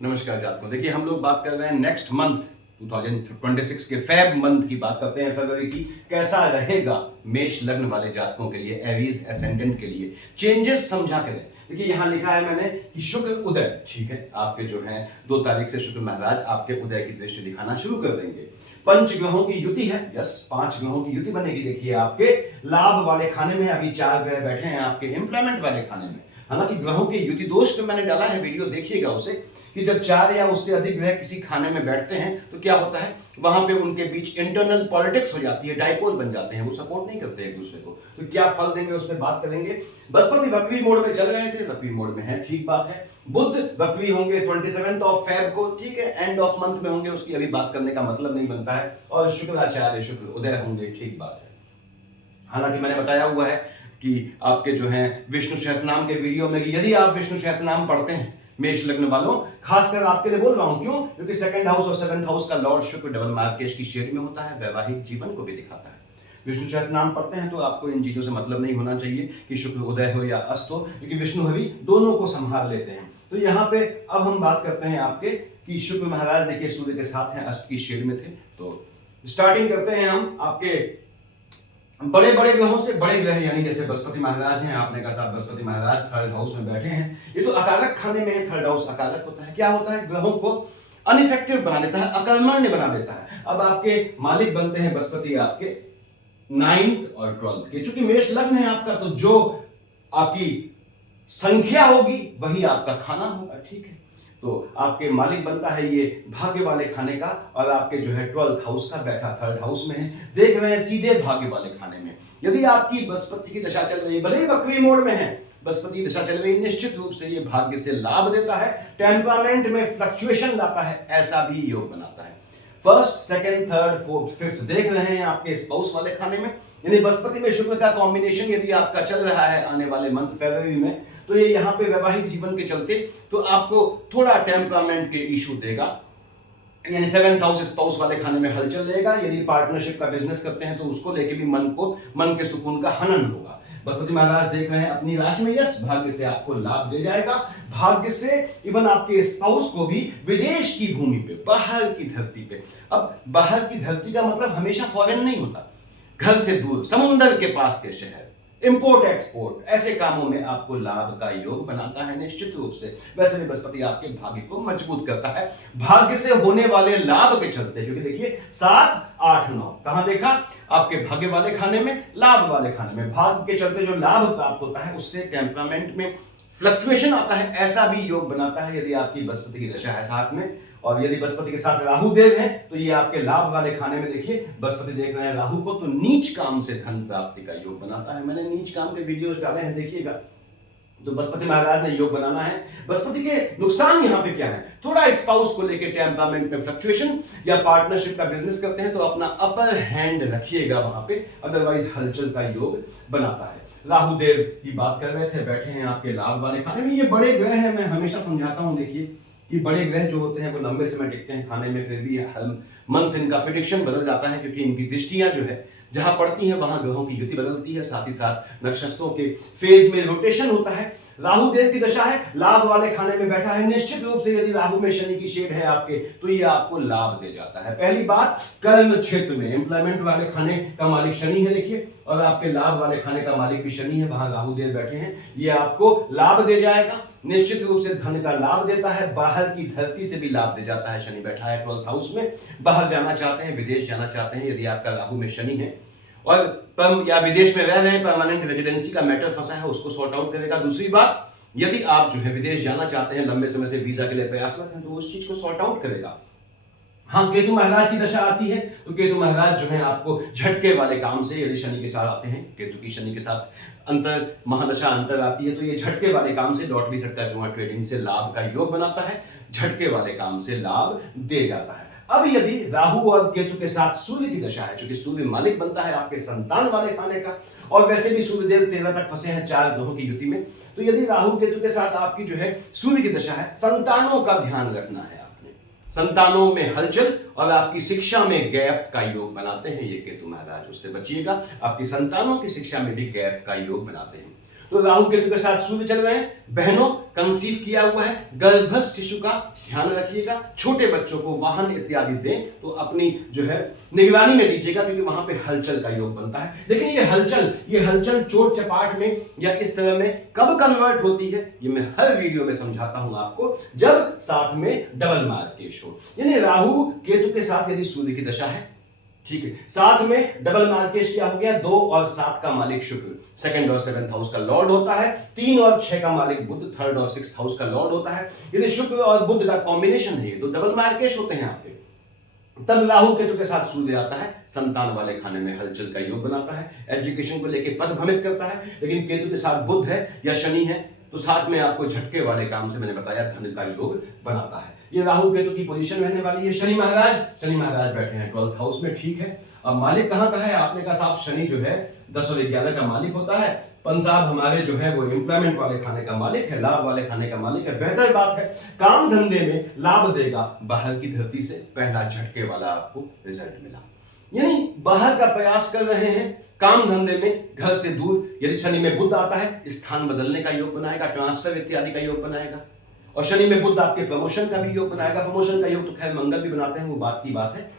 नमस्कार जातकों। देखिए, हम लोग बात कर रहे हैं नेक्स्ट मंथ 2026 के फेब मंथ की बात करते हैं, फरवरी की। कैसा रहेगा मेष लग्न वाले जातकों के लिए, एरीज एसेंडेंट के लिए। चेंजेस समझा के दें। देखिए, यहां लिखा है मैंने कि शुक्र उदय, ठीक है, आपके जो है 2 तारीख से शुक्र महाराज आपके उदय की दृष्टि दिखाना शुरू कर देंगे। पंच ग्रहों की युति है, यस, 5 ग्रहों की युति बनेगी। देखिए, आपके लाभ वाले खाने में अभी 4 ग्रह बैठे हैं, आपके एम्प्लॉयमेंट वाले खाने में। हालांकि ग्रहों के युति दोष पे मैंने डाला है वीडियो, देखिएगा उसे, कि जब 4 या उससे अधिक ग्रह किसी खाने में बैठते हैं तो क्या होता है, वहां पे उनके बीच इंटरनल पॉलिटिक्स हो जाती है, डाइपोल बन जाते हैं, वो सपोर्ट नहीं करते एक दूसरे को। तो क्या फल देंगे उस पर बात करेंगे। बृहस्पति वक्री मोड में चल रहे थे, वक्री मोड में है, ठीक बात है। बुध वक्री होंगे 27 फेब को, ठीक है, एंड ऑफ मंथ में होंगे, उसकी अभी बात करने का मतलब नहीं बनता है। और शुक्राचार्य शुक्र उदय होंगे, ठीक बात है। हालांकि मैंने बताया हुआ है कि आपके जो है विष्णु सहस्त्रनाम के वीडियो में, यदि आप विष्णु सहस्त्रनाम पढ़ते हैं मेष लग्न वालों, खासकर आपके लिए बोल रहा हूं, क्यों? क्योंकि सेकंड हाउस और 7th हाउस का लॉर्ड शुक्र डबल मार्केश की शेड में होता है, वैवाहिक जीवन को भी दिखाता है। विष्णु सहस्त्रनाम पढ़ते हैं तो आपको इन चीजों से मतलब नहीं होना चाहिए कि शुक्र उदय हो या अस्त हो, क्योंकि विष्णु हरि दोनों को संभाल लेते हैं। तो यहाँ पे अब हम बात करते हैं आपके कि शुक्र महाराज देखिए सूर्य के साथ हैं, अस्त की शेड में थे। तो स्टार्टिंग करते हैं हम आपके बड़े बड़े ग्रहों से। बड़े ग्रह यानी जैसे बृहस्पति महाराज हैं, आपने कहा साहब बृहस्पति महाराज 3rd हाउस में बैठे हैं, ये तो अकारक खाने में है। 3rd हाउस अकारक होता है। क्या होता है? ग्रहों को अनइफेक्टिव बना देता है, अकर्मण्य बना देता है। अब आपके मालिक बनते हैं बृहस्पति आपके 9th और 12th के। चूंकि मेष लग्न है आपका, तो जो आपकी संख्या होगी वही आपका खाना होगा, ठीक है। तो आपके मालिक बनता है ये भाग्य वाले खाने का, और आपके जो है 12th हाउस का बैठा 3rd हाउस में है, देख रहे हैं सीधे भाग्य वाले खाने में। यदि आपकी बृहस्पति की दशा चल रही है, भले ही वक्री मोड में है, बृहस्पति की दशा चल रही है, निश्चित रूप से ये भाग्य से लाभ देता है, टेम्परामेंट में फ्लक्चुएशन लाता है, ऐसा भी योग बनाता है। 1st, 2nd, 3rd, 4th, 5th देख रहे हैं आपके स्पाउस वाले खाने में, यानी बृहस्पति में शुक्र का कॉम्बिनेशन यदि आपका चल रहा है आने वाले मंथ फरवरी में, तो ये यहाँ पे वैवाहिक जीवन के चलते तो आपको थोड़ा टेम्परामेंट के इशू देगा, यानी 7th हाउस स्पाउस वाले खाने में हलचल देगा। यदि पार्टनरशिप का बिजनेस करते हैं तो उसको लेके भी मन के सुकून का हनन होगा। बृहस्पति महाराज देख रहे हैं अपनी राशि में, यस, भाग्य से आपको लाभ दे जाएगा। भाग्य से इवन आपके स्पाउस को भी विदेश की भूमि पे, बाहर की धरती पे। अब बाहर की धरती का मतलब हमेशा फॉरेन नहीं होता, घर से दूर, समुंदर के पास के शहर, इंपोर्ट एक्सपोर्ट, ऐसे कामों में आपको लाभ का योग बनाता है निश्चित रूप से। वैसे भी बृहस्पति आपके भाग्य को मजबूत करता है भाग्य से होने वाले लाभ के चलते, क्योंकि देखिए 7, 8, 9 कहां देखा? आपके भाग्य वाले खाने में, लाभ वाले खाने में। भाग्य के चलते जो लाभ प्राप्त होता है उससे टेम्परामेंट में फ्लक्चुएशन आता है, ऐसा भी योग बनाता है यदि आपकी बृहस्पति की दशा है साथ में। और यदि बृहस्पति के साथ राहु देव है तो ये आपके लाभ वाले खाने में, देखिए बृहस्पति देख रहे हैं राहु को, तो नीच काम से धन प्राप्ति का योग बनाता है। मैंने नीच काम के वीडियोस डाले हैं, देखिएगा। तो बृहस्पति महाराज ने योग बनाना है। बृहस्पति के नुकसान यहाँ पे क्या है? थोड़ा स्पाउस को लेके टेम्परामेंट में फ्लक्चुएशन, या पार्टनरशिप का बिजनेस करते हैं तो अपना अपर हैंड रखिएगा वहां पे, अदरवाइज हलचल का योग बनाता है। राहु देव की बात कर रहे थे, बैठे हैं आपके लाभ वाले खाने में। ये बड़े ग्रह हैं, मैं हमेशा समझाता हूं, देखिए कि बड़े ग्रह जो होते हैं वो लंबे समय टिकते हैं खाने में, फिर भी हर मंथ इनका प्रेडिक्शन बदल जाता है, क्योंकि इनकी दृष्टियां जो है जहां पड़ती है वहां ग्रहों की युति बदलती है, साथ ही साथ नक्षत्रों के फेज में रोटेशन होता है। राहु देव की दशा है, लाभ वाले खाने में बैठा है, निश्चित रूप से यदि राहु में शनि की शेड है आपके, तो ये आपको लाभ दे जाता है। पहली बात, कर्म क्षेत्र में एम्प्लॉयमेंट वाले खाने का मालिक शनि है, देखिए, और आपके लाभ वाले खाने का मालिक भी शनि है, वहां राहु देव बैठे हैं, ये आपको लाभ दे जाएगा। निश्चित रूप से धन का लाभ देता है, बाहर की धरती से भी लाभ दे जाता है। शनि बैठा है 12th हाउस में, बाहर जाना चाहते हैं, विदेश जाना चाहते हैं, यदि आपका राहु में शनि है और या विदेश में रह रहे हैं, परमानेंट रेजिडेंसी का मैटर फंसा है, उसको सॉर्ट आउट करेगा। दूसरी बात, यदि आप जो है विदेश जाना चाहते हैं, लंबे समय से वीजा के लिए प्रयासरत हैं, तो उस चीज को सॉर्ट आउट करेगा। हाँ, केतु महाराज की दशा आती है तो केतु महाराज जो है आपको झटके वाले काम से, यदि शनि के साथ आते हैं, केतु की शनि के साथ अंतर महादशा अंतर आती है, तो ये झटके वाले काम से लौट भी सकता है, जो ट्रेडिंग से लाभ का योग बनाता है, झटके वाले काम से लाभ दे जाता है। अब यदि राहु और केतु के साथ सूर्य की दशा है, क्योंकि सूर्य मालिक बनता है आपके संतान वाले खाने का, और वैसे भी सूर्यदेव 13 तक फंसे हैं 4 ग्रहों की युति में, तो यदि राहु केतु के साथ आपकी जो है सूर्य की दशा है, संतानों का ध्यान रखना है। संतानों में हलचल और आपकी शिक्षा में गैप का योग बनाते हैं ये केतु महाराज, उससे बचिएगा। आपकी संतानों की शिक्षा में भी गैप का योग बनाते हैं। तो राहु केतु के साथ सूर्य चल रहे हैं। बहनों, कंसीव किया हुआ है, गर्भस्थ शिशु का ध्यान रखिएगा। छोटे बच्चों को वाहन इत्यादि दें तो अपनी जो है निगरानी में दीजिएगा, क्योंकि वहां पे हलचल का योग बनता है। लेकिन ये हलचल चोट चपाट में या इस तरह में कब कन्वर्ट होती है, ये मैं हर वीडियो में समझाता हूं आपको, जब साथ में डबल मार्केश हो। यानी राहु केतु के साथ यदि सूर्य की दशा है, ठीक है, साथ में डबल मार्केश क्या हो गया, 2 और 7 का मालिक शुक्र, सेकंड और 7th हाउस का लॉर्ड होता है। 3 और 6 का मालिक बुध, 3rd और 6th हाउस का लॉर्ड होता है। यदि शुक्र और बुध का कॉम्बिनेशन है तो डबल मार्केश होते हैं आपके। तब राहु केतु के साथ सूर्य आता है, संतान वाले खाने में हलचल का योग बनाता है, एजुकेशन को लेकर पद भ्रमित करता है। लेकिन केतु के साथ बुध है या शनि है तो साथ में आपको झटके वाले काम से, मैंने बताया, धन का योग बनाता है। ये राहु केतु की पोजीशन रहने वाली है। शनि महाराज बैठे हैं 12th हाउस में, ठीक है। अब मालिक कहां का है, आपने कहा साहब शनि जो है 10 और 11 का मालिक होता है। पंजाब हमारे जो है वो एम्प्लॉयमेंट वाले खाने का मालिक है, लाभ वाले खाने का मालिक है। बेहतर बात है, काम धंधे में लाभ देगा। बाहर की धरती से पहला झटके वाला आपको रिजल्ट मिला, यानी बाहर का प्रयास कर रहे हैं काम धंधे में, घर से दूर। यदि शनि में बुध आता है, स्थान बदलने का योग बनाएगा, ट्रांसफर इत्यादि का योग बनाएगा। और शनि में बुध आपके प्रमोशन का भी योग बनाएगा। प्रमोशन का योग तो खैर मंगल भी बनाते हैं, वो बात की बात है।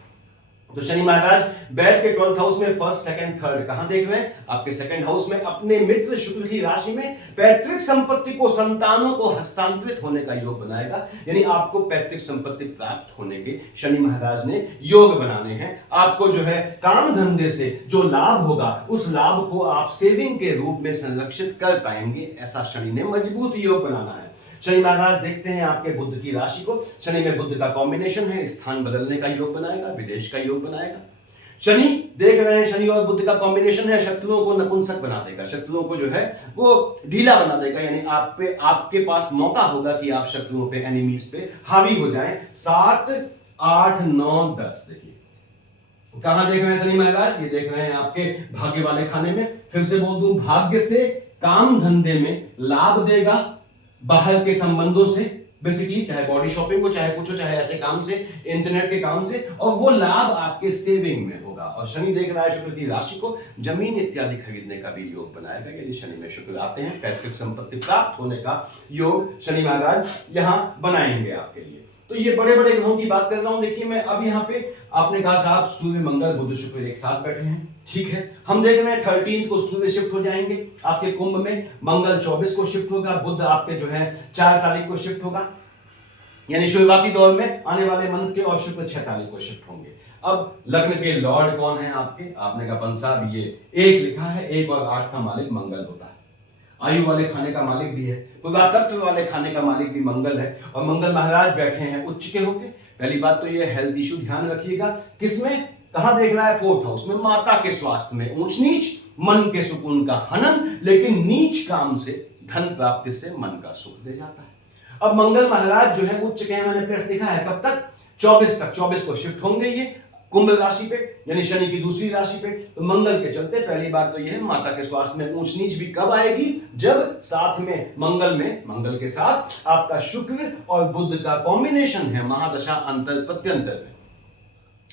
तो शनि महाराज बैठ के 12th हाउस में 1st, 2nd, 3rd कहां देख रहे हैं, आपके 2nd हाउस में, अपने मित्र शुक्र की राशि में। पैतृक संपत्ति को, संतानों को हस्तांतरित होने का योग बनाएगा, यानी आपको पैतृक संपत्ति प्राप्त होने के शनि महाराज ने योग बनाने हैं। आपको जो है काम धंधे से जो लाभ होगा, उस लाभ को आप सेविंग के रूप में संरक्षित कर पाएंगे, ऐसा शनि ने मजबूत योग बनाना है। शनि महाराज देखते हैं आपके बुध की राशि को। शनि में बुध का कॉम्बिनेशन है, स्थान बदलने का योग बनाएगा, विदेश का योग बनाएगा। शनि देख रहे हैं, शनि और बुध का कॉम्बिनेशन है, शत्रुओं को नपुंसक बना देगा, शत्रुओं को जो है वो ढीला बना देगा। यानी आपके पास मौका होगा कि आप शत्रुओं पे, एनिमीज पे हावी हो जाएं। 7, 8, 9, 10 देखिए कहां देख रहे हैं शनि महाराज, ये देख रहे हैं आपके भाग्य वाले खाने में। फिर से बोल दूं, भाग्य से, काम धंधे में लाभ देगा, बाहर के संबंधों से, बेसिकली चाहे बॉडी शॉपिंग को, चाहे कुछ हो, चाहे ऐसे काम से, इंटरनेट के काम से, और वो लाभ आपके सेविंग में होगा। और शनि देख रहा है शुक्र की राशि को, जमीन इत्यादि खरीदने का भी योग बनाएगा। यदि शनि में शुक्र आते हैं, पैतृक संपत्ति प्राप्त होने का योग शनि महाराज यहां बनाएंगे आपके लिए। तो ये बड़े बड़े ग्रहों की बात कर रहा हूं। देखिए मैं अब यहाँ पे, आपने कहा साहब सूर्य मंगल बुध शुक्र एक साथ बैठे हैं, ठीक है। हम देख रहे हैं 13 को सूर्य शिफ्ट हो जाएंगे आपके कुंभ में, मंगल 24 को शिफ्ट होगा, बुध आपके जो है 4 तारीख को शिफ्ट होगा, यानी शुरुआती दौर में आने वाले मंथ के, और शुक्र 6 तारीख को शिफ्ट होंगे। अब लग्न के लॉर्ड कौन है आपके, आपने कहा पंसाब, ये 1 लिखा है, 1 और 8 का मालिक मंगल होता है। आयु वाले खाने का मालिक भी है, पुरातत्व वाले खाने का मालिक भी मंगल है, और मंगल महाराज बैठे हैं उच्च के होके। पहली बात तो ये हेल्थ इशू ध्यान रखिएगा, किसमें, कहां देख रहा है, 4th हाउस में, माता के स्वास्थ्य में ऊंच नीच, मन के सुकून का हनन, लेकिन नीच काम से धन प्राप्ति से मन का सुख दे जाता है। अब मंगल महाराज जो है उच्च के, मैंने प्लस लिखा है, कब तक, 24 तक, 24 को शिफ्ट होंगे ये कुंभ राशि पे, यानी शनि की दूसरी राशि पे। तो मंगल के चलते पहली बात तो यह है, माता के स्वास्थ्य में ऊंच नीच भी कब आएगी, जब साथ में मंगल के साथ आपका शुक्र और बुध का कॉम्बिनेशन है, महादशा अंतर प्रत्यंतर में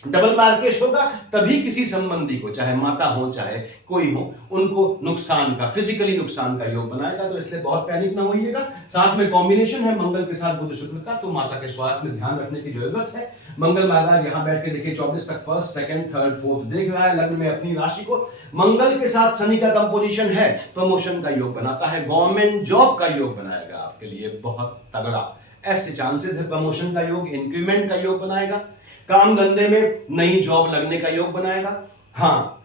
डबल मार्केश होगा, तभी किसी संबंधी को, चाहे माता हो चाहे कोई हो, उनको नुकसान का, फिजिकली नुकसान का योग बनाएगा। तो इसलिए बहुत पैनिक ना होइएगा। साथ में कॉम्बिनेशन है मंगल के साथ बुध शुक्र का, तो माता के स्वास्थ्य में ध्यान रखने की जरूरत है। मंगल महाराज यहां बैठ के देखिए 24 तक 1st, 2nd, 3rd, 4th देख रहा है लग्न में अपनी राशि को। मंगल के साथ शनि का कंपोजिशन है, प्रमोशन का योग बनाता है, गवर्नमेंट जॉब का योग बनाएगा आपके लिए बहुत तगड़ा, ऐसे चांसेस है। प्रमोशन का योग, इंक्रीमेंट का योग बनाएगा, काम धंधे में नई जॉब लगने का योग बनाएगा। हाँ,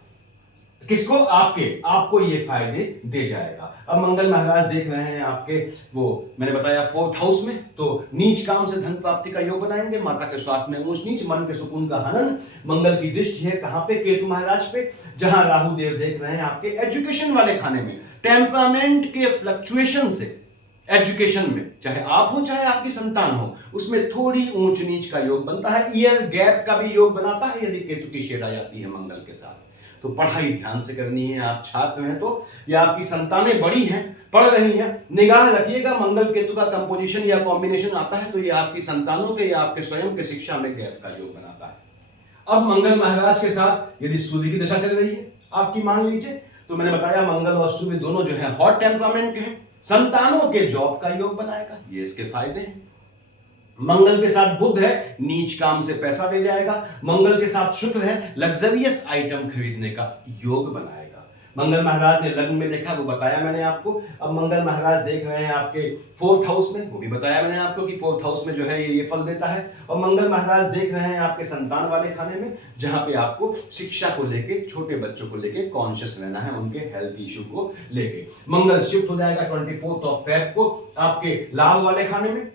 किसको, आपको ये फायदे दे जाएगा। अब मंगल महाराज देख रहे हैं आपके, वो मैंने बताया 4th हाउस में, तो नीच काम से धन प्राप्ति का योग बनाएंगे, माता के स्वास्थ्य में ऊंच नीच, मन के सुकून का हनन। मंगल की दृष्टि है कहां पे, केतु महाराज पे, जहां राहु देव देख रहे हैं आपके एजुकेशन वाले खाने में। टेम्परामेंट के फ्लक्चुएशन से एजुकेशन में, चाहे आप हो चाहे आपकी संतान हो, उसमें थोड़ी ऊंच नीच का योग बनता है। ईयर गैप का भी योग बनाता है यदि केतु की शेड आ जाती है मंगल के साथ। तो पढ़ाई ध्यान से करनी है, आप छात्र हैं तो, या आपकी संतानें बड़ी हैं, पढ़ रही हैं, निगाह रखिएगा। मंगल केतु का कंपोजिशन या कॉम्बिनेशन आता है तो ये आपकी संतानों के या आपके स्वयं के शिक्षा में गैप का योग बनाता है। अब मंगल महाराज के साथ यदि सूर्य की दशा चल रही है आपकी, मान लीजिए, तो मैंने बताया मंगल और सूर्य दोनों जो है हॉट टेम्परामेंट के हैं, संतानों के जॉब का योग बनाएगा, ये इसके फायदे हैं। मंगल के साथ बुध है, नीच काम से पैसा दे जाएगा। मंगल के साथ शुक्र है, लग्जरियस आइटम खरीदने का योग बनाएगा। मंगल महाराज ने लग्न में देखा, वो बताया मैंने आपको। अब मंगल महाराज देख रहे हैं आपके 4th हाउस में, वो भी बताया मैंने आपको कि 4th हाउस में जो है ये फल देता है। और मंगल महाराज देख रहे हैं आपके संतान वाले खाने में, जहां पे आपको शिक्षा को लेके, छोटे बच्चों को लेके कॉन्शियस रहना है, उनके हेल्थ इशू को लेके। मंगल शिफ्ट हो जाएगा 24 फेब को आपके लाभ वाले खाने में।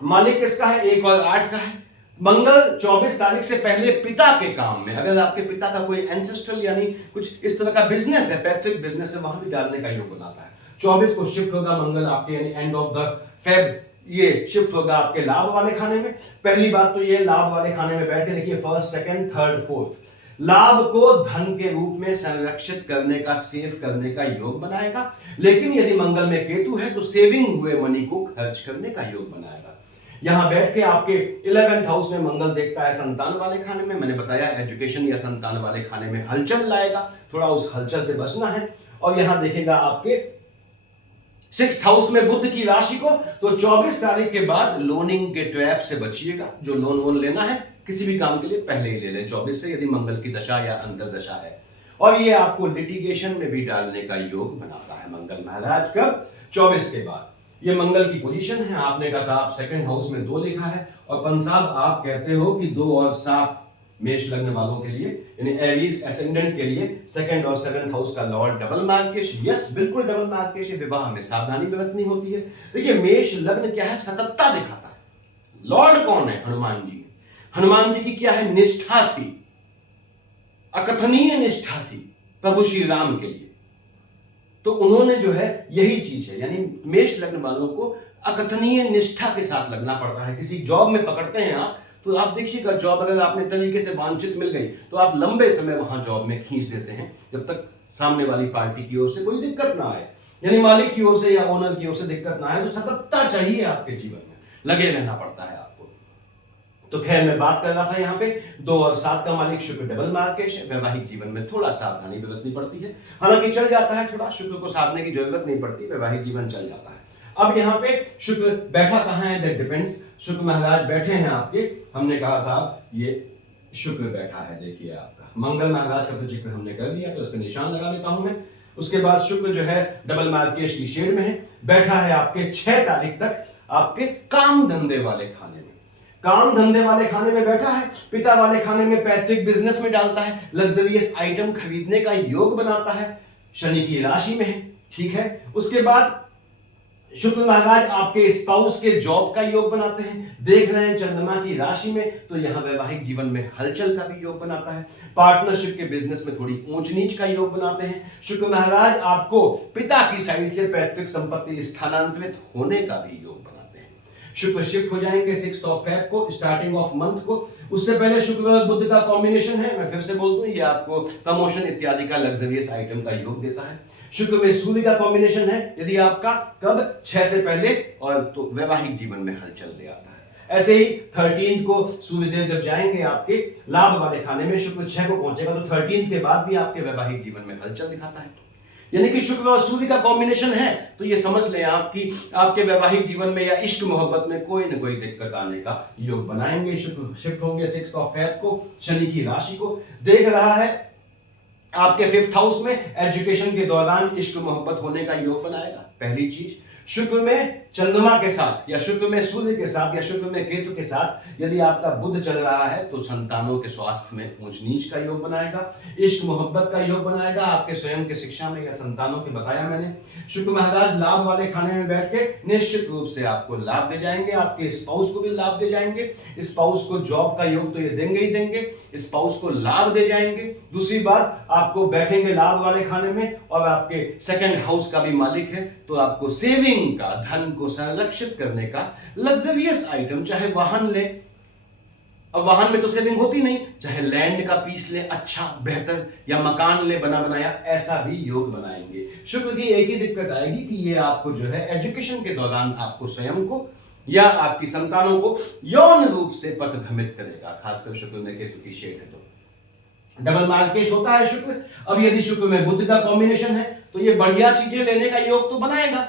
मालिक किसका है? 1 और 8 का है। मंगल 24 तारीख से पहले पिता के काम में, अगर आपके पिता का कोई एंसेस्ट्रल यानी कुछ इस तरह का बिजनेस है, पैतृक बिजनेस है, वहां भी डालने का योग बनाता है। 24 को शिफ्ट होगा मंगल आपके यानी एंड ऑफ द फेब, ये शिफ्ट होगा आपके लाभ वाले खाने में। पहली बात तो ये लाभ वाले खाने में बैठ के देखिए, 1st, 2nd, 3rd, 4th लाभ को धन के रूप में संरक्षित करने का, सेव करने का योग बनाएगा। लेकिन यदि मंगल में केतु है तो सेविंग हुए मनी को खर्च करने का योग बनाएगा। यहां बैठ के आपके 11th हाउस में मंगल देखता है संतान वाले खाने में। मैंने बताया एजुकेशन या संतान वाले खाने में हलचल लाएगा, थोड़ा उस हलचल से बचना है। और यहां देखेगा आपके 6th हाउस में बुध की राशि को, तो 24 तारीख के बाद लोनिंग के ट्रैप से बचिएगा। जो लोन वोन लेना है किसी भी काम के लिए पहले ही ले लें 24 से, यदि मंगल की दशा या अंतर्दशा है। और ये आपको लिटिगेशन में भी डालने का योग बनाता है मंगल महाराज। कब? 24 के बाद। ये मंगल की पोजीशन है। आपने कहा साहब 2nd हाउस में 2 लिखा है, और पंसाब आप कहते हो कि 2 और 7 मेष लग्न वालों के लिए यानी एरीज एसेंडेंट के लिए 2nd और 7th हाउस का लॉर्ड डबल मार्केश। यस, बिल्कुल डबल मार्केश। विवाह में सावधानी बरतनी होती है। देखिए मेष लग्न क्या है? सततता दिखाता है। लॉर्ड कौन है? हनुमान जी। हनुमान जी की क्या है? निष्ठा थी, अकथनीय निष्ठा थी प्रभु श्री राम के लिए। तो उन्होंने जो है यही चीज है, यानी मेष लग्न वालों को अकथनीय निष्ठा के साथ लगना पड़ता है। किसी जॉब में पकड़ते हैं आप, तो आप देखिएगा जॉब अगर आपने तरीके से वांछित मिल गई तो आप लंबे समय वहां जॉब में खींच देते हैं, जब तक सामने वाली पार्टी की ओर से कोई दिक्कत ना आए, यानी मालिक की ओर से या ओनर की ओर से दिक्कत ना आए। तो सततता चाहिए आपके जीवन में, लगे रहना पड़ता है आपको। तो खैर मैं बात कर रहा था यहाँ पे 2 और 7 का मालिक शुक्र डबल मार्केश है। वैवाहिक जीवन में थोड़ा सावधानी बरतनी पड़ती है, हालांकि चल जाता है, थोड़ा शुक्र को साधने की जरूरत नहीं पड़ती, वैवाहिक जीवन चल जाता है। अब यहाँ पे शुक्र बैठा कहाँ है? That depends. शुक्र महाराज बैठे हैं आपके, हमने कहा साहब ये शुक्र बैठा है, देखिए आपका मंगल महाराज का तो जिक्र हमने कर दिया, तो इस पर निशान लगा लेता हूं मैं। उसके बाद शुक्र जो है डबल मार्केश की शेड में है, बैठा है आपके 6 तारीख तक आपके काम धंधे वाले खाने में। काम धंधे वाले खाने में बैठा है, पिता वाले खाने में पैतृक बिजनेस में डालता है, लग्जरियस आइटम खरीदने का योग बनाता है, शनि की राशि में है, ठीक है। उसके बाद शुक्र महाराज आपके स्पाउस के जॉब का योग बनाते हैं, देख रहे हैं चंद्रमा की राशि में, तो यहां वैवाहिक जीवन में हलचल का भी योग बनाता है। पार्टनरशिप के बिजनेस में थोड़ी ऊंच नीच का योग बनाते हैं। शुक्र महाराज आपको पिता की साइड से पैतृक संपत्ति स्थानांतरित होने का भी योग बनाते हैं। शुक्र शिफ्ट हो जाएंगे 6th ऑफ फेब को, स्टार्टिंग ऑफ मंथ को। उससे पहले शुक्र और बुध का कॉम्बिनेशन है, मैं फिर से बोल दूं, ये आपको प्रमोशन इत्यादि का लग्जरियस आइटम का योग देता है। शुक्र में सूर्य का कॉम्बिनेशन है, यदि आपका कब 6 से पहले, और तो वैवाहिक जीवन में हलचल ले आता है। ऐसे ही 13 को सूर्यदेव जब जाएंगे आपके लाभ वाले खाने में, शुक्र 6 को पहुंचेगा, तो 13 के बाद भी आपके वैवाहिक जीवन में हलचल दिखाता है। यानी कि शुक्र और सूर्य का कॉम्बिनेशन है, तो ये समझ लें आप कि आपके वैवाहिक जीवन में या इश्क मोहब्बत में कोई न कोई दिक्कत आने का योग बनाएंगे। शुक्र शिफ्ट होंगे 6 ऑफ फेब को, शनि की राशि को, देख रहा है आपके 5th हाउस में, एजुकेशन के दौरान इश्क मोहब्बत होने का योग बनाएगा। पहली चीज, शुक्र में चंद्रमा के साथ या शुक्र में सूर्य के साथ या शुक्र में केतु के साथ यदि आपका बुध चल रहा है, तो संतानों के स्वास्थ्य में ऊंच नीच का योग बनाएगा, इश्क मोहब्बत का योग बनाएगा, आपके स्वयं के शिक्षा में या संतानों के, बताया मैंने। शुक्र महाराज लाभ वाले खाने में बैठ के निश्चित रूप से आपको लाभ दे जाएंगे, आपके स्पाउस को भी लाभ दे जाएंगे। स्पाउस को जॉब का योग तो ये देंगे ही देंगे, स्पाउस को लाभ दे जाएंगे। दूसरी बात, आपको बैठेंगे लाभ वाले खाने में, और आपके 2nd हाउस का भी मालिक है, तो आपको सेविंग का, धन को संरक्षित करने का लग्जरियस आइटम, चाहे वाहन ले, अब वाहन में तो सेविंग होती नहीं, चाहे लैंड का पीस ले अच्छा बेहतर, या मकान ले बना बनाया, ऐसा भी योग बनाएंगे। शुक्र की एक ही दिक्कत आएगी कि ये आपको जो है एजुकेशन के दौरान आपको स्वयं को या आपकी संतानों को यौन रूप से पथभ्रमित करेगा, खासकर शुक्र में केतु की शेड है तो। डबल मार्केश होता है शुक्र। अब यदि शुक्र में बुध का कॉम्बिनेशन है तो ये बढ़िया चीजें लेने का योग तो बनाएगा,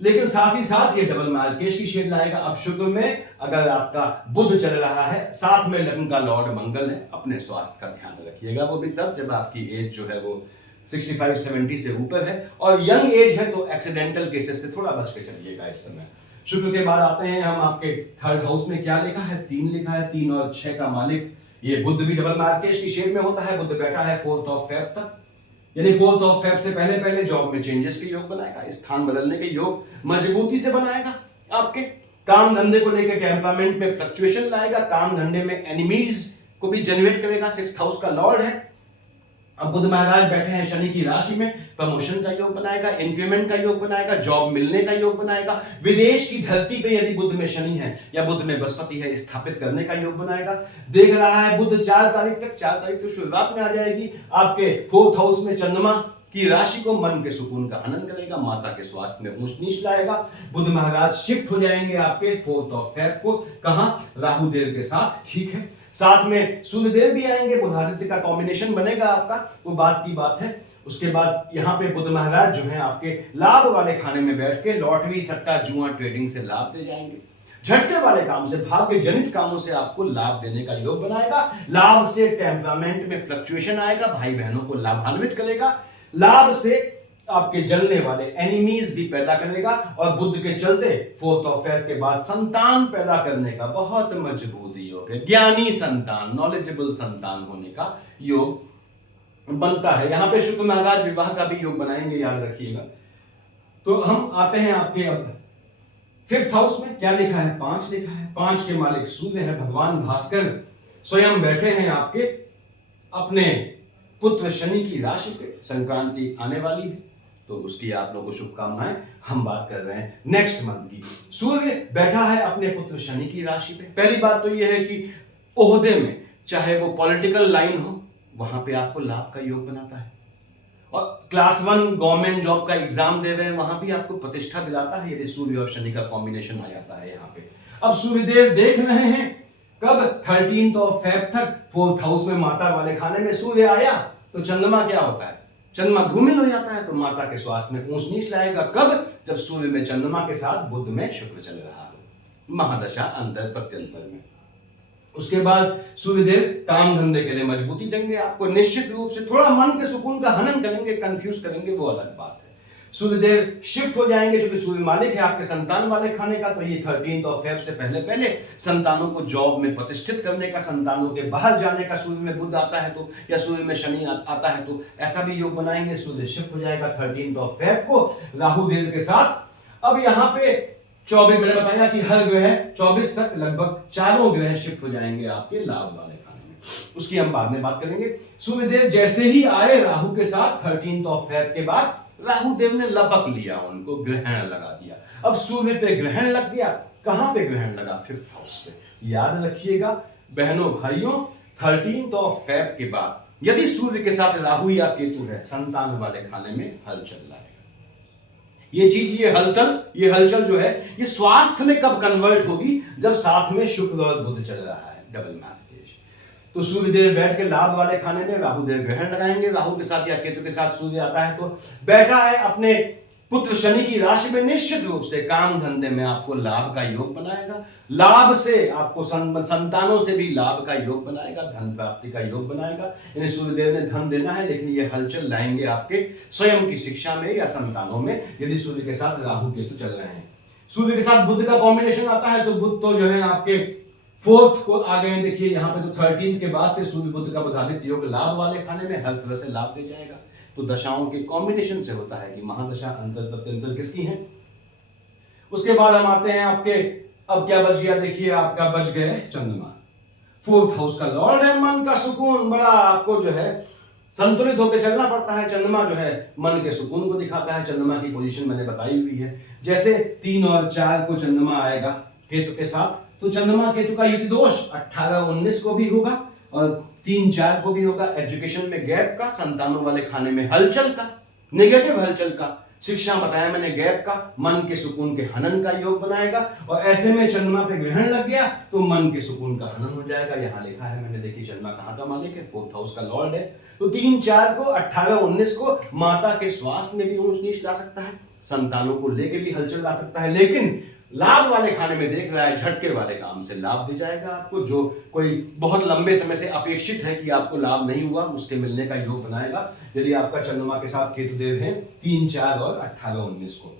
लेकिन साथ ही साथ ये डबल मार्केश की शेड लाएगा। अब शुक्र में अगर आपका बुध चल रहा है, साथ में लग्न का लॉर्ड मंगल है, अपने स्वास्थ्य का ध्यान रखिएगा, वो भी तब जब आपकी एज जो है वो 65-70 से ऊपर है और यंग एज है तो एक्सीडेंटल केसेस से थोड़ा बच के चलिएगा इस समय। शुक्र के बाद आते हैं हम आपके थर्ड हाउस में, क्या लिखा है? 3 लिखा है। 3 और 6 का मालिक ये बुध भी डबल मार्केश की शेड में होता है। बुध बैठा है 4 फेब तक, यानी 4 फेब से पहले पहले जॉब में चेंजेस के योग बनाएगा, स्थान बदलने के योग मजबूती से बनाएगा। आपके काम धंधे को लेकर टेम्परामेंट में फ्लक्चुएशन लाएगा, काम धंधे में एनिमीज को भी जनरेट करेगा। 6th हाउस का लॉर्ड है। अब बुध महाराज बैठे हैं शनि की राशि में, प्रमोशन का योग बनाएगा, इंक्रीमेंट का योग बनाएगा, जॉब मिलने का योग बनाएगा। विदेश की धरती पे यदि बुध में शनि है या बुध में बृहस्पति है, स्थापित करने का योग बनाएगा। देख रहा है बुध 4 तारीख तक, 4 तारीख तो शुरुआत में आ जाएगी। आपके 4th हाउस में चंद्रमा की राशि को मन के सुकून का हनन करेगा, माता के स्वास्थ्य में ऊंच नीच लाएगा। बुध महाराज शिफ्ट हो जाएंगे आपके 4 फेब को, कहां? राहु देव के साथ, ठीक है। साथ में सूर्यदेव भी आएंगे, बुधादित्य का कॉम्बिनेशन बनेगा आपका, वो बात की बात है। उसके बाद यहाँ पे बुध महाराज जो है आपके लाभ वाले खाने में बैठ के लॉटरी, सट्टा, जुआ, ट्रेडिंग से लाभ दे जाएंगे। झटके वाले काम से, भाग्य जनित कामों से आपको लाभ देने का योग बनाएगा। लाभ से टेम्परामेंट में फ्लक्चुएशन आएगा, भाई बहनों को लाभान्वित करेगा। लाभ से आपके जलने वाले एनिमीज भी पैदा करेगा और बुध के चलते 4 फेब के बाद संतान पैदा करने का बहुत मजबूत योग है। ज्ञानी संतान, नॉलेजेबल संतान होने का योग बनता है। यहां पे शुक्र महाराज विवाह का भी योग बनाएंगे, याद रखिएगा। तो हम आते हैं आपके अब 5th हाउस में, क्या लिखा है? 5 लिखा है। 5 के मालिक सूर्य है। भगवान भास्कर स्वयं बैठे हैं आपके अपने पुत्र शनि की राशि पे। संक्रांति आने वाली है तो उसकी आप लोगों को शुभकामनाएं। हम बात कर रहे हैं नेक्स्ट मंथ की। सूर्य बैठा है अपने पुत्र शनि की राशि पे। पहली बात तो यह है कि ओहदे में, चाहे वो पॉलिटिकल लाइन हो, वहां पे आपको लाभ का योग बनाता है। और क्लास 1 गवर्नमेंट जॉब का एग्जाम दे रहे हैं, वहां भी आपको प्रतिष्ठा दिलाता है यदि सूर्य और शनि का कॉम्बिनेशन आ जाता है यहाँ पे। अब सूर्यदेव देख रहे हैं कब? 13 फेब तक 4th हाउस में माता वाले खाने में सूर्य आया तो चंद्रमा क्या होता है? चंद्रमा धूमिल हो जाता है, तो माता के स्वास्थ्य में ऊंच नीच लाएगा। कब? जब सूर्य में चंद्रमा के साथ बुध में शुक्र चल रहा हो, महादशा अंतर प्रत्यंतर में। उसके बाद सूर्यदेव काम धंधे के लिए मजबूती देंगे आपको, निश्चित रूप से थोड़ा मन के सुकून का हनन करेंगे, कंफ्यूज करेंगे, वो अलग बात है। सूर्यदेव शिफ्ट हो जाएंगे, जो कि सूर्य मालिक है आपके संतान वाले खाने का, तो ये 13 फेब से पहले पहले संतानों को जॉब में प्रतिष्ठित करने का, संतानों के बाहर जाने का, सूर्य में बुध आता है तो, या सूर्य में शनि आता है तो ऐसा भी योग बनाएंगे। सूर्य शिफ्ट हो जाएगा 13 फेब को राहु देव के साथ। अब यहाँ पे 24, मैंने बताया कि हर ग्रह 24 तक लगभग चारों ग्रह शिफ्ट हो जाएंगे आपके लाभ वाले खाने में, उसकी हम बाद में बात करेंगे। सूर्यदेव जैसे ही आए राहु के साथ 13 फेब के बाद, राहु देव ने लपक लिया, उनको ग्रहण लगा दिया। अब सूर्य पे ग्रहण लग गया। कहां पे ग्रहण लगा? 5th हाउस पे। याद रखिएगा बहनों भाइयों, 13 फेब के बाद यदि सूर्य के साथ राहु या केतु है, संतान वाले खाने में हलचल लाएगा। ये चीज, ये हलचल जो है, ये स्वास्थ्य में कब कन्वर्ट होगी? जब साथ में शुक्र और बुध चल रहा है, डबल मार्केश। तो सूर्यदेव बैठ के लाभ वाले खाने में, राहुदेव ग्रहण लगाएंगे। राहु के साथ या केतु के साथ सूर्य आता है तो बैठा है अपने पुत्र शनि की राशि में, निश्चित रूप से काम धंधे में आपको लाभ का योग बनाएगा। लाभ से आपको संतानों से भी लाभ का योग बनाएगा, धन प्राप्ति का योग बनाएगा। यानी सूर्यदेव ने धन देना है, लेकिन ये हलचल लाएंगे आपके स्वयं की शिक्षा में या संतानों में, यदि सूर्य के साथ राहु केतु चल रहे हैं। सूर्य के साथ बुध का कॉम्बिनेशन आता है तो बुध तो जो है आपके 4th को आ गए। देखिए यहाँ पे तो 13 के बाद से सूर्य बुध का बुधादित्य योग लाभ वाले खाने में हर तरह से लाभ दे जाएगा। तो दशाओं के कॉम्बिनेशन से होता है कि महादशा अंतर प्रत्यंतर किसकी है। उसके बाद हम आते हैं आपके, अब क्या बच गया? देखिए आपका बच गए चंद्रमा। 4th हाउस का लॉर्ड है, मन का सुकून, बड़ा आपको जो है संतुलित होकर चलना पड़ता है। चंद्रमा जो है मन के सुकून को दिखाता है। चंद्रमा की पोजीशन मैंने बताई हुई है। जैसे 3 और 4 को चंद्रमा आएगा केतु के साथ, तो चंद्रमा केतु का युति दोष 18-19 को भी होगा और 3-4 को भी होगा। एजुकेशन में गैप का, संतानों वाले खाने में हलचल का, नेगेटिव हलचल का, शिक्षा बताया मैंने गैप का, मन के सुकून के हनन का योग बनाएगा। और ऐसे में चंद्रमा पे ग्रहण लग गया तो मन के सुकून का हनन हो जाएगा। यहां लिखा है मैंने, देखिए चंद्रमा कहां का मालिक है, 4th हाउस का लॉर्ड है। तो 3, 4 को, 18, 19 को माता के स्वास्थ्य में भी ऊंच नीच ला सकता है, संतानों को लेके भी हलचल ला सकता है। लेकिन लाभ वाले खाने में देख रहा है, झटके वाले काम से लाभ दे जाएगा आपको। जो कोई बहुत लंबे समय से अपेक्षित है कि आपको लाभ नहीं हुआ, उसके मिलने का योग बनाएगा यदि आपका चंद्रमा के साथ केतुदेव है 3, 4 और 18, 19 को।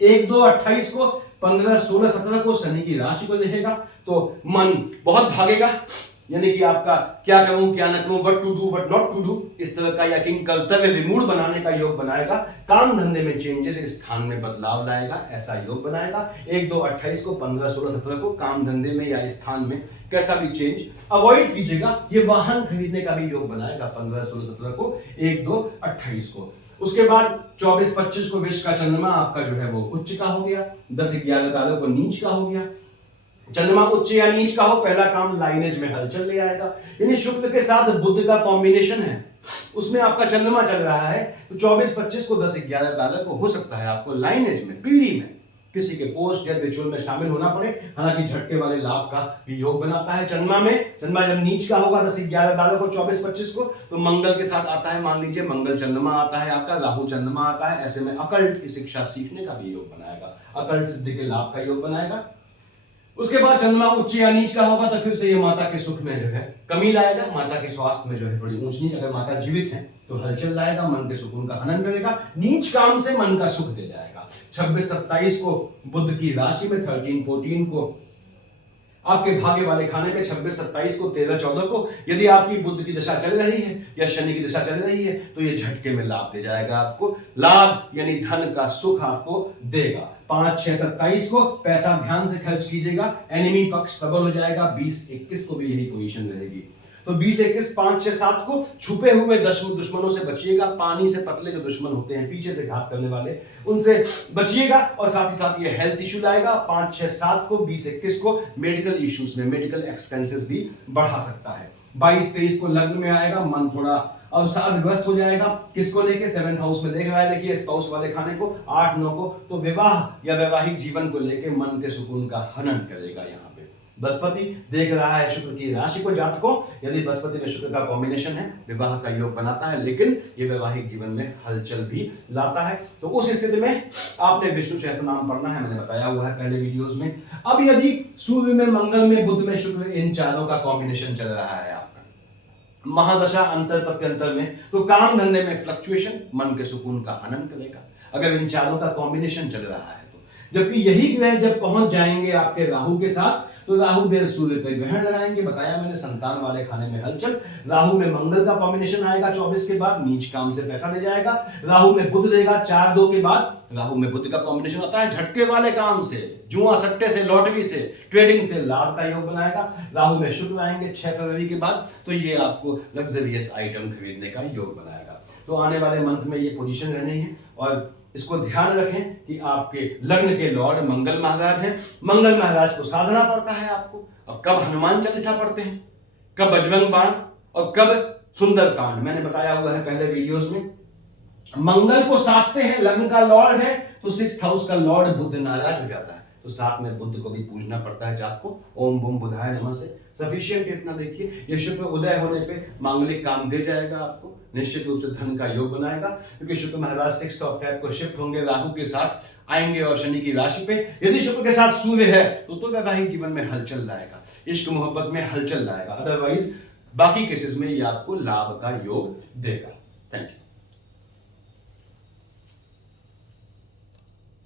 1, 2, 28 को, 15, 16, 17 को शनि की राशि को देखेगा तो मन बहुत भागेगा, यानी कि आपका क्या करूं क्या ना करूं, what to do what not to do, इस तरह का यकीन कर्तव्य विमूढ़ बनाने का योग बनाएगा। काम धंधे में चेंजेस, स्थान में बदलाव लाएगा, ऐसा योग बनाएगा। 1, 2, 28 को, 15, 16, 17 को काम धंधे में या स्थान में कैसा भी चेंज अवॉइड कीजिएगा। ये वाहन खरीदने का भी योग बनाएगा 15, 16, 17 को, 1, 2, 28 को। उसके बाद 24, 25 को विश्व का चंद्रमा आपका जो है वो उच्च का हो गया, 10, 11 तारीख को नीच का हो गया। चंद्रमा उच्च या नीच का हो, पहला काम लाइनेज में हलचल ले आएगा, यानी शुक्र के साथ बुध का कॉम्बिनेशन है, उसमें आपका चंद्रमा चल रहा है। तो 24, 25 को, 10, 11 तारीख को हो सकता है आपको लाइनेज में, पीढ़ी में किसी के पोस्ट या रिचुअल में शामिल होना पड़े। हालांकि झटके वाले लाभ का भी योग बनाता है चंद्रमा में। चंद्रमा जब नीच का होगा 10, 11 तारीख को, 24, 25 को, तो मंगल के साथ आता है, मान लीजिए मंगल चंद्रमा आता है आपका, राहु चंद्रमा आता है। ऐसे में अकल्ट की शिक्षा सीखने का भी योग बनाएगा, अकल्ट सिद्धि के लाभ का योग बनाएगा। उसके बाद चंद्रमा उच्च या नीच का होगा तो फिर से ये माता के सुख में जो है कमी लाएगा, माता के स्वास्थ्य में जो है थोड़ी ऊंच नीच, अगर माता जीवित है तो हलचल लाएगा, मन के सुकून का हनन करेगा, नीच काम से मन का सुख दे जाएगा। 26, 27 को बुध की राशि में, 13, 14 को आपके भाग्य वाले खाने पे, 26, 27 को, 13, 14 को यदि आपकी बुध की दशा चल रही है या शनि की दशा चल रही है तो ये झटके में लाभ दे जाएगा आपको, लाभ यानी धन का सुख आपको देगा। 5, 6, 27 को पैसा ध्यान से खर्च कीजिएगा, एनिमी पक्ष प्रबल हो जाएगा। 20, 21 को भी यही पोजीशन रहेगी। तो 20, 21, 5, 6, 7 को छुपे हुए दुश्मनों से बचिएगा, पानी से पतले जो दुश्मन होते हैं पीछे से घात करने वाले, उनसे बचिएगा। और साथ ही साथ ये हेल्थ इशू लाएगा। 5, 6, 7 को, 20, 21 को मेडिकल इश्यूज में, मेडिकल एक्सपेंसेस भी बढ़ा सकता है। 22, 23 को लग्न में आएगा, मन थोड़ा अवसादग्रस्त हो जाएगा। किसको लेके? 7th हाउस में देख रहा है, देखिए स्पाउस वाले खाने को, 8, 9 को, तो विवाह या वैवाहिक जीवन को लेके मन के सुकून का हनन करेगा। यहाँ पे बृहस्पति देख रहा है शुक्र की राशि को, जातकों यदि बृहस्पति में शुक्र का कॉम्बिनेशन है, विवाह का योग बनाता है, लेकिन ये वैवाहिक जीवन में हलचल भी लाता है। तो उस स्थिति में आपने विष्णु सहस्त्र नाम पढ़ना है, मैंने बताया हुआ है पहले वीडियोस में। अब यदि सूर्य में, मंगल में, बुध में, शुक्र, इन चारों का कॉम्बिनेशन चल रहा है आपका महादशा अंतर प्रत्यंतर में, तो काम धंधे में फ्लक्चुएशन, मन के सुकून का हनन करेगा अगर इन चारों का कॉम्बिनेशन चल रहा है तो। जबकि यही ग्रह जब पहुंच जाएंगे आपके राहु के साथ, तो राहु देव सूर्य पर ग्रहण लगाएंगे, बताया मैंने, संतान वाले खाने में हलचल। राहु में मंगल का कॉम्बिनेशन आएगा 24 के बाद, नीच काम से पैसा ले जाएगा। राहु में बुध देगा 4-2 के बाद, राहु में बुध का कॉम्बिनेशन होता है झटके वाले काम से, जुआ सट्टे से, लॉटरी से, ट्रेडिंग से लाभ का योग बनाएगा। राहु में शुक्र आएंगे 6 फरवरी के बाद, तो ये आपको लग्जरियस आइटम खरीदने का योग बनाएगा। तो आने वाले मंथ में ये पोजीशन रहनी है और इसको ध्यान रखें कि आपके लग्न के लॉर्ड मंगल महाराज हैं। मंगल महाराज को साधना पड़ता है आपको। अब कब हनुमान चालीसा पढ़ते हैं, कब बजरंग बाण और कब सुंदर कांड, मैंने बताया हुआ है पहले वीडियोस में। मंगल को साधते हैं, लग्न का लॉर्ड है, तो 6th हाउस का लॉर्ड बुध नाराज हो जाता है, तो साथ में बुध को भी पूजना पड़ता है जात को। ओम बम बुधाय नमः से सफिशिएंट इतना देखिए। ये शुक्र उदय होने पे मांगलिक काम दे जाएगा आपको, निश्चित रूप से धन का योग बनाएगा, क्योंकि शुक्र महाराज 6 फेब को शिफ्ट होंगे, राहु के साथ आएंगे और शनि की राशि पे। यदि शुक्र के साथ सूर्य है तो वैवाहिक जीवन में हलचल लाएगा, इश्क मोहब्बत में हलचल लाएगा। अदरवाइज बाकी केसेस में ये आपको लाभ का योग देगा। Thank you.